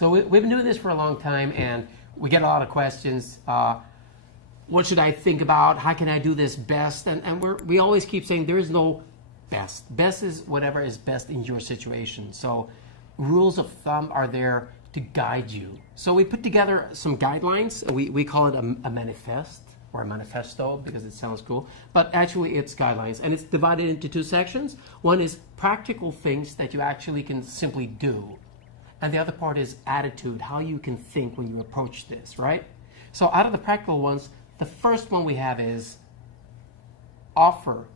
So we've been doing this for a long time, and we get a lot of questions. What should I think about? How can I do this best? And we always keep saying there is no best. Best is whatever is best in your situation. So rules of thumb are there to guide you. So we put together some guidelines. We call it a manifest or a manifesto because it sounds cool. But actually it's guidelines, and it's divided into two sections. One is practical things that you actually can simply do. And the other part is attitude, how you can think when you approach this, right? So out of the practical ones, the first one we have is offer,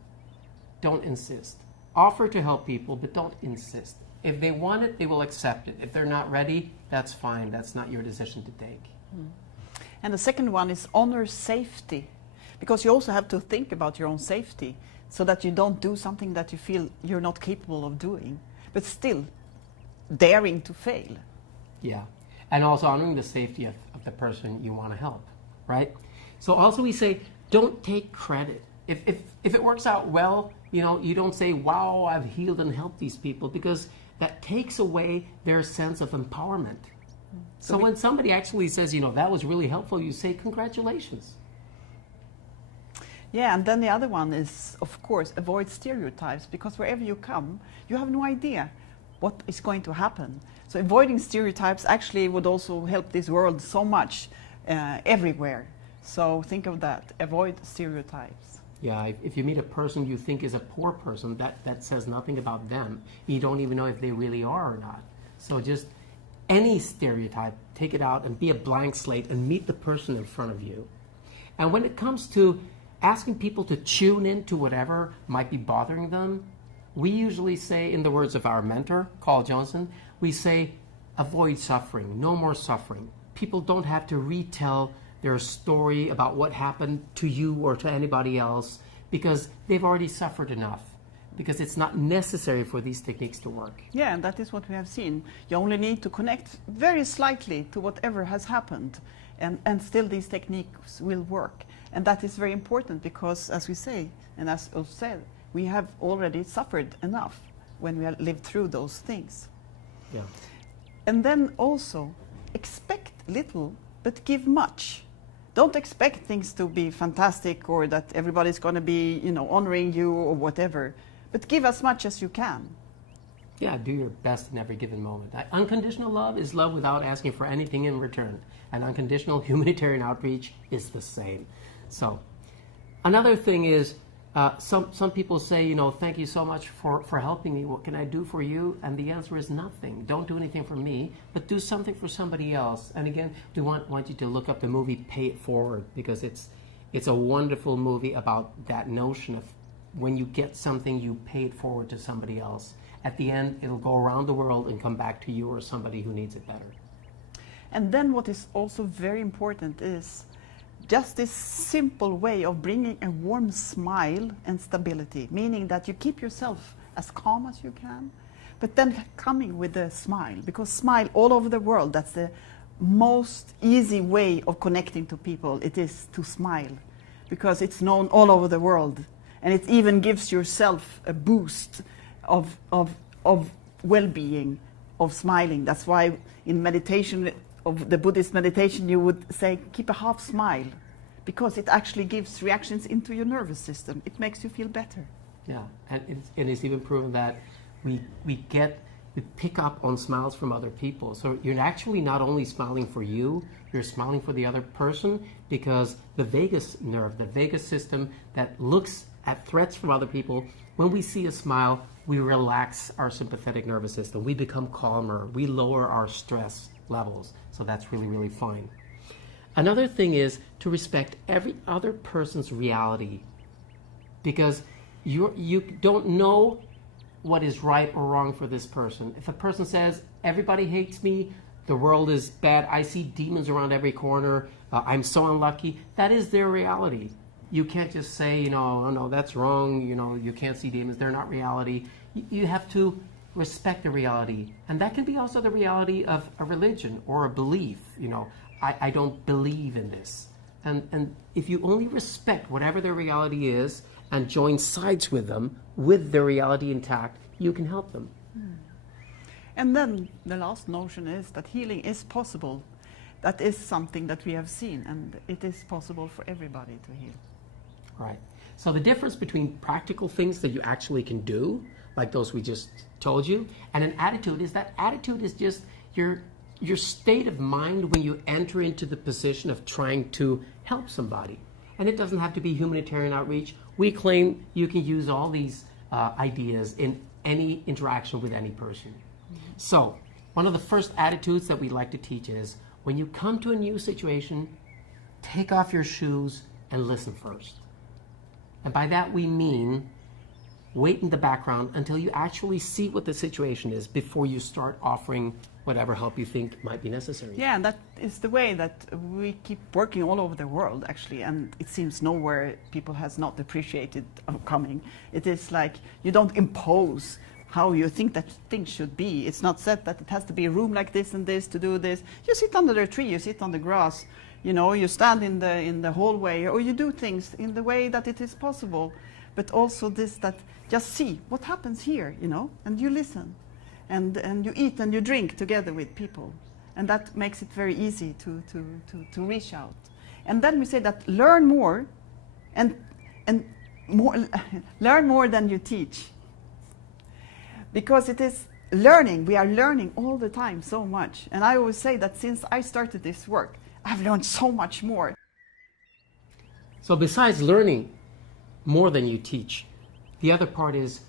don't insist. Offer to help people, but don't insist. If they want it, they will accept it. If they're not ready, that's fine. That's not your decision to take. And the second one is honor safety, because you also have to think about your own safety so that you don't do something that you feel you're not capable of doing, but still daring to fail. Yeah, and also honoring the safety of the person you want to help, right? So also we say, don't take credit. If it works out well, you don't say, wow, I've healed and helped these people, because that takes away their sense of empowerment. So when somebody actually says, that was really helpful, you say, congratulations. Yeah, and then the other one is, of course, avoid stereotypes, because wherever you come, you have no idea what is going to happen. So avoiding stereotypes actually would also help this world so much everywhere. So think of that, avoid stereotypes. Yeah, if you meet a person you think is a poor person, that says nothing about them. You don't even know if they really are or not. So just any stereotype, take it out and be a blank slate and meet the person in front of you. And when it comes to asking people to tune into whatever might be bothering them, we usually say, in the words of our mentor, Carl Johnson, we say, avoid suffering, no more suffering. People don't have to retell their story about what happened to you or to anybody else, because they've already suffered enough, because it's not necessary for these techniques to work. Yeah, and that is what we have seen. You only need to connect very slightly to whatever has happened, and still these techniques will work. And that is very important because, as we say, and as Ulf said, we have already suffered enough when we have lived through those things. Yeah. And then also, expect little, but give much. Don't expect things to be fantastic or that everybody's going to be, honoring you or whatever. But give as much as you can. Yeah, do your best in every given moment. Unconditional love is love without asking for anything in return. And unconditional humanitarian outreach is the same. So, another thing is, some people say, thank you so much for helping me. What can I do for you? And the answer is nothing. Don't do anything for me, but do something for somebody else. And again, we want you to look up the movie Pay It Forward, because it's a wonderful movie about that notion of when you get something, you pay it forward to somebody else. At the end, it'll go around the world and come back to you or somebody who needs it better. And then what is also very important is just this simple way of bringing a warm smile and stability, meaning that you keep yourself as calm as you can, but then coming with a smile, because smile all over the world, that's the most easy way of connecting to people. It is to smile, because it's known all over the world, and it even gives yourself a boost of well-being, of smiling. That's why in meditation, of the Buddhist meditation, you would say, keep a half smile, because it actually gives reactions into your nervous system. It makes you feel better. Yeah, and it's even proven that we pick up on smiles from other people. So you're actually not only smiling for you, you're smiling for the other person, because the vagus nerve, the vagus system that looks at threats from other people, when we see a smile, we relax our sympathetic nervous system. We become calmer. We lower our stress levels. So that's really, really fine. Another thing is to respect every other person's reality, because you don't know what is right or wrong for this person. If a person says, everybody hates me, the world is bad, I see demons around every corner, I'm so unlucky, that is their reality. You can't just say, oh no, that's wrong, you can't see demons, they're not reality. You have to respect the reality. And that can be also the reality of a religion or a belief. I don't believe in this. And if you only respect whatever their reality is and join sides with them with their reality intact, you can help them. And then the last notion is that healing is possible. That is something that we have seen, and it is possible for everybody to heal. Right. So the difference between practical things that you actually can do, like those we just told you, and an attitude is that attitude is just your state of mind when you enter into the position of trying to help somebody. And it doesn't have to be humanitarian outreach. We claim you can use all these ideas in any interaction with any person. So one of the first attitudes that we like to teach is when you come to a new situation, take off your shoes and listen first. And by that we mean wait in the background until you actually see what the situation is before you start offering whatever help you think might be necessary. Yeah, and that is the way that we keep working all over the world, actually, and it seems nowhere people has not appreciated coming. It is like you don't impose how you think that things should be. It's not said that it has to be a room like this and this to do this. You sit under the tree, you sit on the grass, you know, you stand in the hallway, or you do things in the way that it is possible. But also this, that just see what happens here, you know, and you listen. And you eat and you drink together with people. And that makes it very easy to reach out. And then we say that learn more and more learn more than you teach. Because it is learning, we are learning all the time so much. And I always say that since I started this work, I've learned so much more. So besides learning more than you teach, the other part is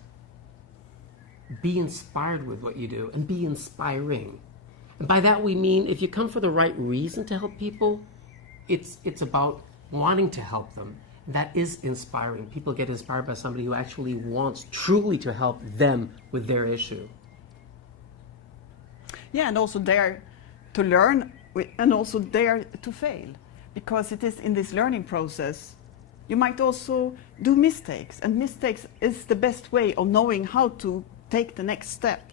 be inspired with what you do and be inspiring. And by that we mean if you come for the right reason to help people, it's about wanting to help them. That is inspiring. People get inspired by somebody who actually wants truly to help them with their issue. Yeah, and also dare to learn and also dare to fail. Because it is in this learning process, you might also do mistakes. And mistakes is the best way of knowing how to take the next step.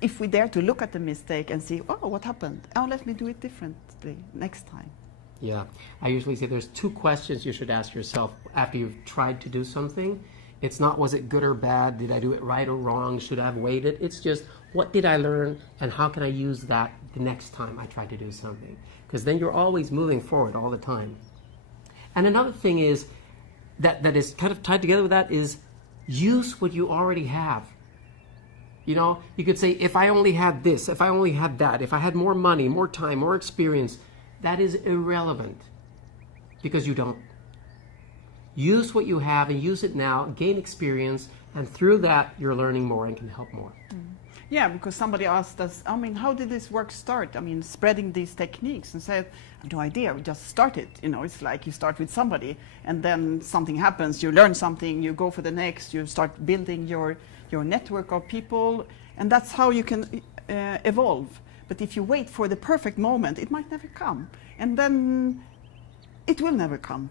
If we dare to look at the mistake and see, oh, what happened? Oh, let me do it differently next time. Yeah, I usually say there's two questions you should ask yourself after you've tried to do something. It's not, was it good or bad? Did I do it right or wrong? Should I have waited? It's just, what did I learn and how can I use that the next time I try to do something? Because then you're always moving forward all the time. And another thing is, that is kind of tied together with that is use what you already have. You know, you could say, if I only had this, if I only had that, if I had more money, more time, more experience, that is irrelevant because you don't. Use what you have and use it now, gain experience, and through that you're learning more and can help more. Yeah, because somebody asked us, I mean, how did this work start? I mean, spreading these techniques, and said, I have no idea, we just started. You know, it's like you start with somebody and then something happens, you learn something, you go for the next, you start building your network of people, and that's how you can evolve. But if you wait for the perfect moment, it might never come. And then it will never come.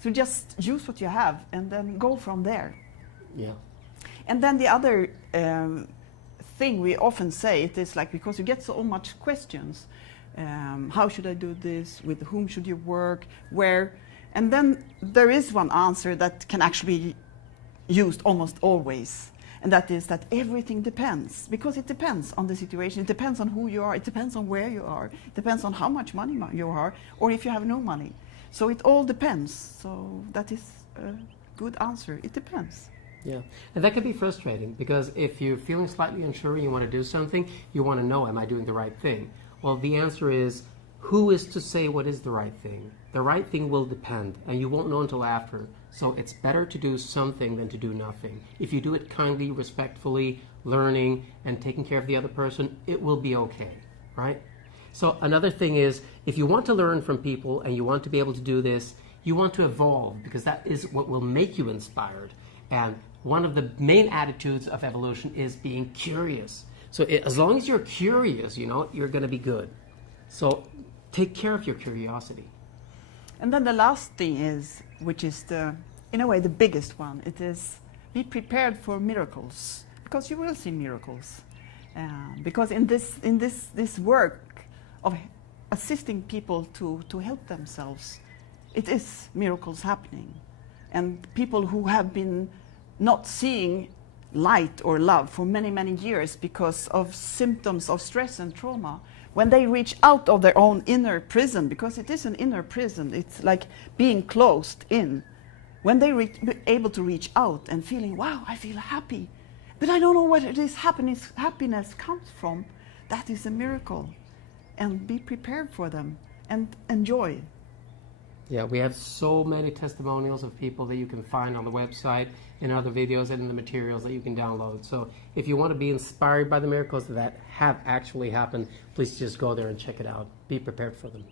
So just use what you have and then go from there. Yeah. And then the other thing we often say, it is like, because you get so much questions, how should I do this, with whom should you work, where, and then there is one answer that can actually be used almost always, and that is that everything depends, because it depends on the situation, it depends on who you are, it depends on where you are, it depends on how much money you are, or if you have no money. So it all depends. So that is a good answer. It depends. Yeah, and that can be frustrating because if you're feeling slightly unsure, you want to do something, you want to know, am I doing the right thing? Well, the answer is, who is to say what is the right thing? The right thing will depend, and you won't know until after. So it's better to do something than to do nothing. If you do it kindly, respectfully, learning, and taking care of the other person, it will be okay, right? So another thing is, if you want to learn from people and you want to be able to do this, you want to evolve, because that is what will make you inspired. And one of the main attitudes of evolution is being curious. So as long as you're curious, you know, you're going to be good. So take care of your curiosity. And then the last thing is, which is in a way the biggest one, it is be prepared for miracles, because you will see miracles. Because in this work of assisting people to help themselves, it is miracles happening. And people who have been not seeing light or love for many, many years because of symptoms of stress and trauma, when they reach out of their own inner prison, because it is an inner prison, it's like being closed in, when they able to reach out and feeling, wow, I feel happy, but I don't know where this happiness comes from, that is a miracle. And be prepared for them and enjoy. Yeah, we have so many testimonials of people that you can find on the website, in other videos, and in the materials that you can download. So if you want to be inspired by the miracles that have actually happened, please just go there and check it out. Be prepared for them.